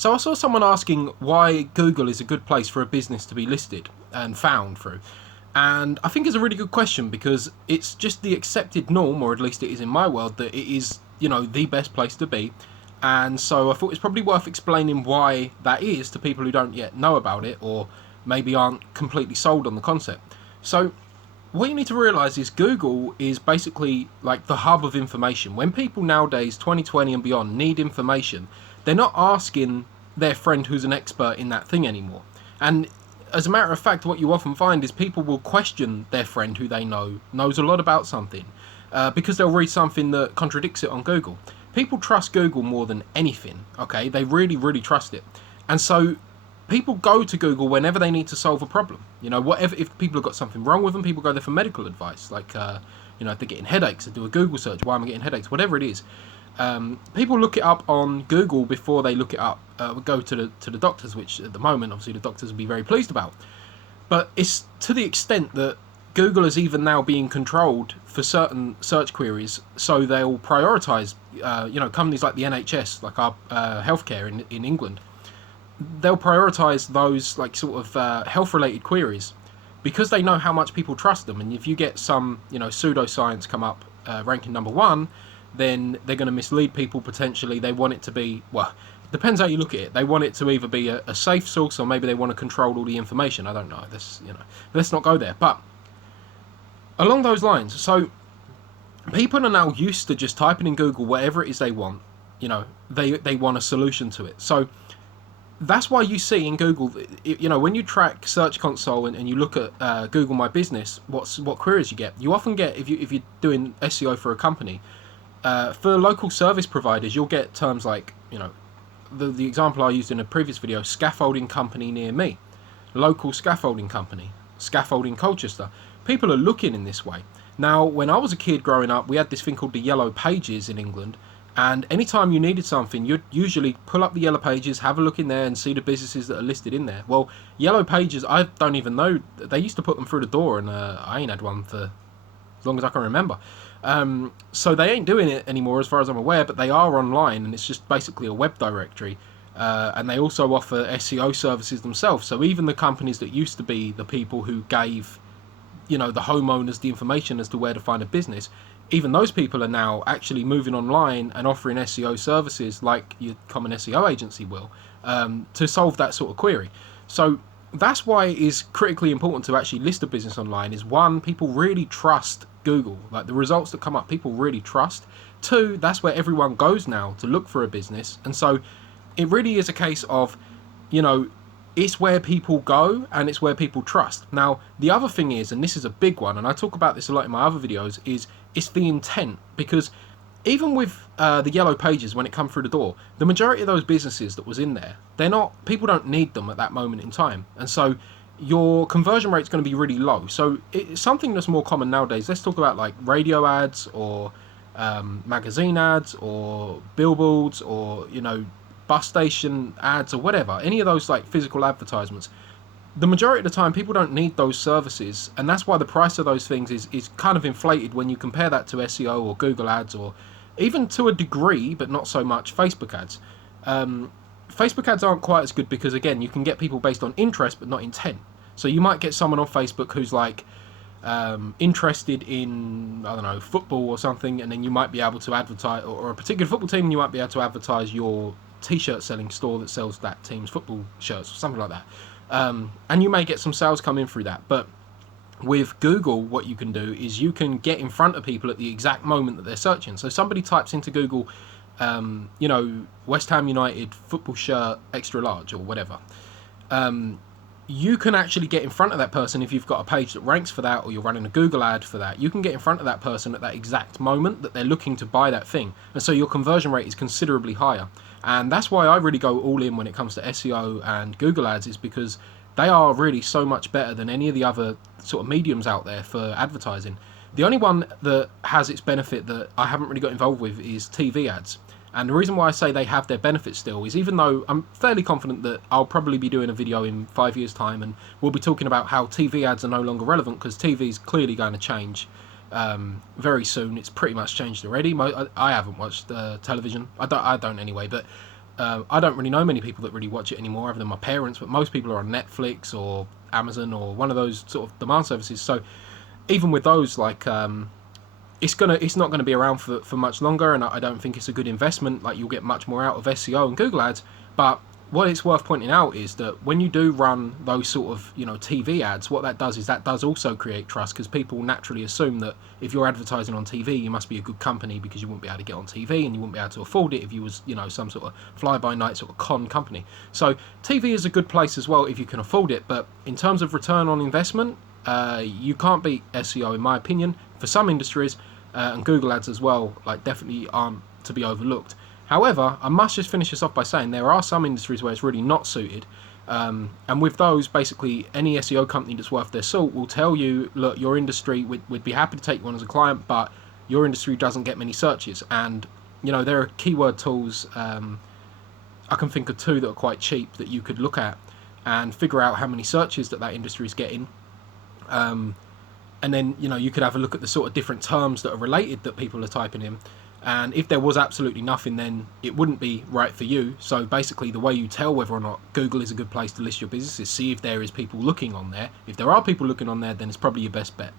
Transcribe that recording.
So I saw someone asking why Google is a good place for a business to be listed and found through. And I think it's a really good question because it's just the accepted norm, or at least it is in my world, that it is, the best place to be. And so I thought it's probably worth explaining why that is to people who don't yet know about it or maybe aren't completely sold on the concept. So what you need to realize is Google is basically like the hub of information. When people nowadays, 2020 and beyond, need information, they're not asking their friend who's an expert in that thing anymore. And as a matter of fact, what you often find is people will question their friend who they know knows a lot about something because they'll read something that contradicts it on Google. People trust Google more than anything, okay? They really, really trust it. And so people go to Google whenever they need to solve a problem. Whatever, if people have got something wrong with them, people go there for medical advice. Like, if they're getting headaches, they do a Google search. Why am I getting headaches? Whatever it is. People look it up on Google before they look it up, go to the doctors, which at the moment, obviously, the doctors will be very pleased about. But it's to the extent that Google is even now being controlled for certain search queries, so they'll prioritise, companies like the NHS, like our healthcare in England. They'll prioritise those like sort of health-related queries because they know how much people trust them. And if you get some, pseudoscience come up ranking number one, then they're going to mislead people potentially. They want it to be, well, depends how you look at it. They want it to either be a safe source or maybe they want to control all the information. I don't know. Let's not go there. But along those lines, so people are now used to just typing in Google whatever it is they want. They want a solution to it. So that's why you see in Google, when you track Search Console and you look at Google My Business, what queries you get. You often get, if you're doing SEO for a company, for local service providers, you'll get terms like, the example I used in a previous video, scaffolding company near me, local scaffolding company, scaffolding Colchester. People are looking in this way. Now, when I was a kid growing up, we had this thing called the Yellow Pages in England, and anytime you needed something, you'd usually pull up the Yellow Pages, have a look in there and see the businesses that are listed in there. Well, Yellow Pages, I don't even know, they used to put them through the door, and I ain't had one for as long as I can remember. So they ain't doing it anymore as far as I'm aware, but they are online, and it's just basically a web directory. And they also offer SEO services themselves. So even the companies that used to be the people who gave, the homeowners the information as to where to find a business, even those people are now actually moving online and offering SEO services like your common SEO agency will, to solve that sort of query. So that's why it is critically important to actually list a business online. Is one, people really trust Google, like the results that come up, people really trust. Two, that's where everyone goes now to look for a business. And so it really is a case of, it's where people go and it's where people trust. Now, the other thing is, and this is a big one, and I talk about this a lot in my other videos, is it's the intent. Because even with the Yellow Pages, when it come through the door, the majority of those businesses that was in there, people don't need them at that moment in time. And so your conversion rate is going to be really low. So it's something that's more common nowadays. Let's talk about like radio ads or magazine ads or billboards or, bus station ads or whatever. Any of those like physical advertisements. The majority of the time, people don't need those services, and that's why the price of those things is kind of inflated when you compare that to SEO or Google ads, or even to a degree, but not so much, Facebook ads. Facebook ads aren't quite as good because, again, you can get people based on interest but not intent. So you might get someone on Facebook who's like interested in, I don't know, football or something, and then you might be able to advertise, or a particular football team, and you might be able to advertise your t-shirt selling store that sells that team's football shirts or something like that. And you may get some sales come in through that. But with Google, what you can do is you can get in front of people at the exact moment that they're searching. So somebody types into Google, West Ham United football shirt extra large or whatever. You can actually get in front of that person if you've got a page that ranks for that, or you're running a Google ad for that. You can get in front of that person at that exact moment that they're looking to buy that thing. And so your conversion rate is considerably higher. And that's why I really go all in when it comes to SEO and Google ads, is because they are really so much better than any of the other sort of mediums out there for advertising. The only one that has its benefit that I haven't really got involved with is TV ads. And the reason why I say they have their benefits still is, even though I'm fairly confident that I'll probably be doing a video in 5 years' time and we'll be talking about how TV ads are no longer relevant, because TV is clearly going to change very soon. It's pretty much changed already. I haven't watched television. I don't anyway. But I don't really know many people that really watch it anymore, other than my parents. But most people are on Netflix or Amazon or one of those sort of demand services. So even with those, like it's not gonna be around for much longer, and I don't think it's a good investment. Like, you'll get much more out of SEO and Google Ads. But what it's worth pointing out is that when you do run those sort of TV ads, what that does is that does also create trust, because people naturally assume that if you're advertising on TV, you must be a good company, because you wouldn't be able to get on TV and you wouldn't be able to afford it if you was some sort of fly by night sort of con company. So TV is a good place as well if you can afford it, but in terms of return on investment, you can't beat SEO in my opinion for some industries, and Google Ads as well, like, definitely aren't to be overlooked. However, I must just finish this off by saying there are some industries where it's really not suited. And with those, basically, any SEO company that's worth their salt will tell you, look, your industry, we'd be happy to take you on as a client, but your industry doesn't get many searches. And, there are keyword tools, I can think of two that are quite cheap that you could look at and figure out how many searches that industry is getting. And then, you could have a look at the sort of different terms that are related that people are typing in. And if there was absolutely nothing, then it wouldn't be right for you. So basically, the way you tell whether or not Google is a good place to list your business is see if there is people looking on there. If there are people looking on there, then it's probably your best bet.